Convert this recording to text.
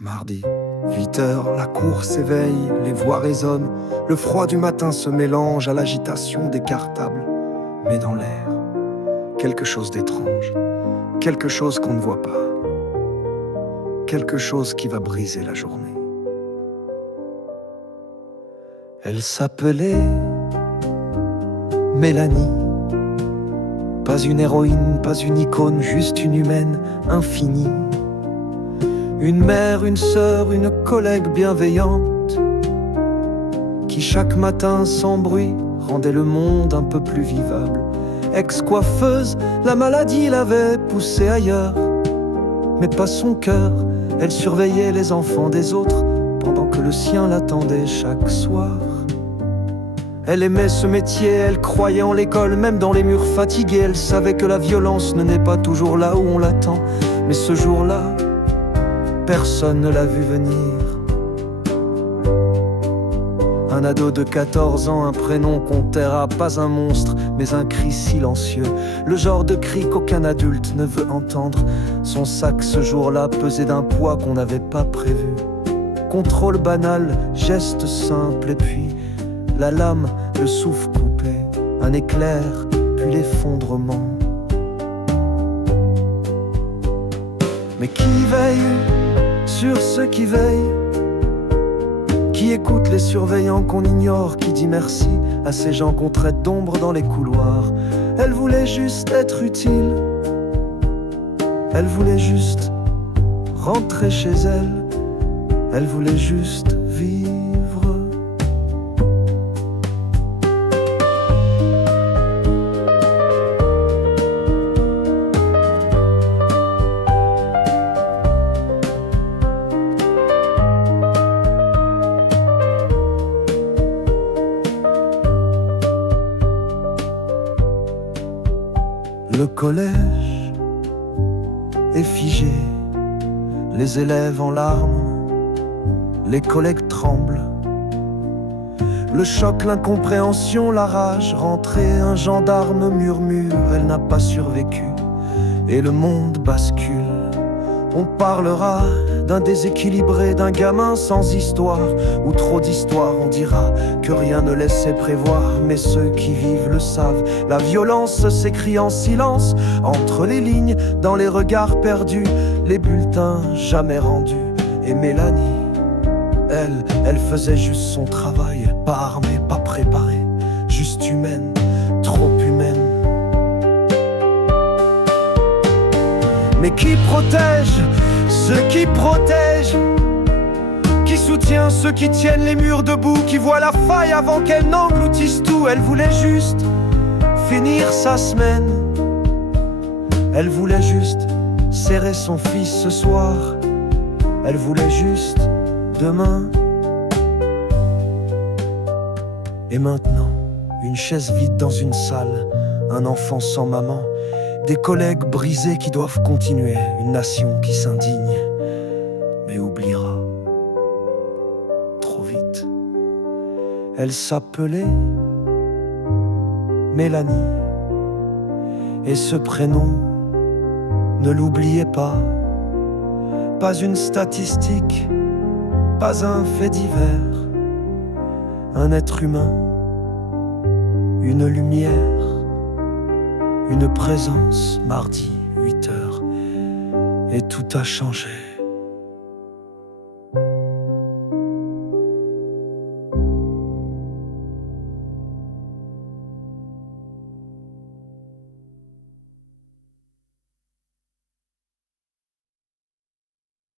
Mardi, 8 heures, la cour s'éveille, les voix résonnent, le froid du matin se mélange à l'agitation des cartables. Mais dans l'air, quelque chose d'étrange, quelque chose qu'on ne voit pas, quelque chose qui va briser la journée. Elle s'appelait Mélanie. Pas une héroïne, pas une icône, juste une humaine infinie. Une mère, une sœur, une collègue bienveillante qui chaque matin sans bruit rendait le monde un peu plus vivable. Ex-coiffeuse, la maladie l'avait poussée ailleurs, mais pas son cœur. Elle surveillait les enfants des autres pendant que le sien l'attendait chaque soir. Elle aimait ce métier, elle croyait en l'école, même dans les murs fatigués. Elle savait que la violence ne naît pas toujours là où on l'attend. Mais ce jour-là, personne ne l'a vu venir. Un ado de 14 ans, un prénom qu'on taira, pas un monstre, mais un cri silencieux. Le genre de cri qu'aucun adulte ne veut entendre. Son sac ce jour-là pesait d'un poids qu'on n'avait pas prévu. Contrôle banal, geste simple, et puis la lame, le souffle coupé, un éclair, puis l'effondrement. Mais qui veille sur ceux qui veillent? Qui écoute les surveillants qu'on ignore? Qui dit merci à ces gens qu'on traite d'ombre dans les couloirs? Elle voulait juste être utile. Elle voulait juste rentrer chez elle. Elle voulait juste vivre. Le collège est figé, les élèves en larmes, les collègues tremblent. Le choc, l'incompréhension, la rage, rentrée, un gendarme murmure, elle n'a pas survécu, et le monde bascule. On parlera d'un déséquilibré, d'un gamin sans histoire, ou trop d'histoire. On dira que rien ne laissait prévoir, mais ceux qui vivent le savent. La violence s'écrit en silence, entre les lignes, dans les regards perdus, les bulletins jamais rendus. Et Mélanie, elle faisait juste son travail, pas armée, pas préparée, juste humaine, trop humaine. Mais qui protège ceux qui protègent? Qui soutient ceux qui tiennent les murs debout? Qui voit la faille avant qu'elle n'engloutisse tout? Elle voulait juste finir sa semaine. Elle voulait juste serrer son fils ce soir. Elle voulait juste demain. Et maintenant, une chaise vide dans une salle, un enfant sans maman, des collègues brisés qui doivent continuer, une nation qui s'indigne, mais oubliera trop vite. Elle s'appelait Mélanie, et ce prénom, ne l'oubliez pas. Pas une statistique, pas un fait divers, un être humain, une lumière. Une présence, mardi, 8 heures, et tout a changé.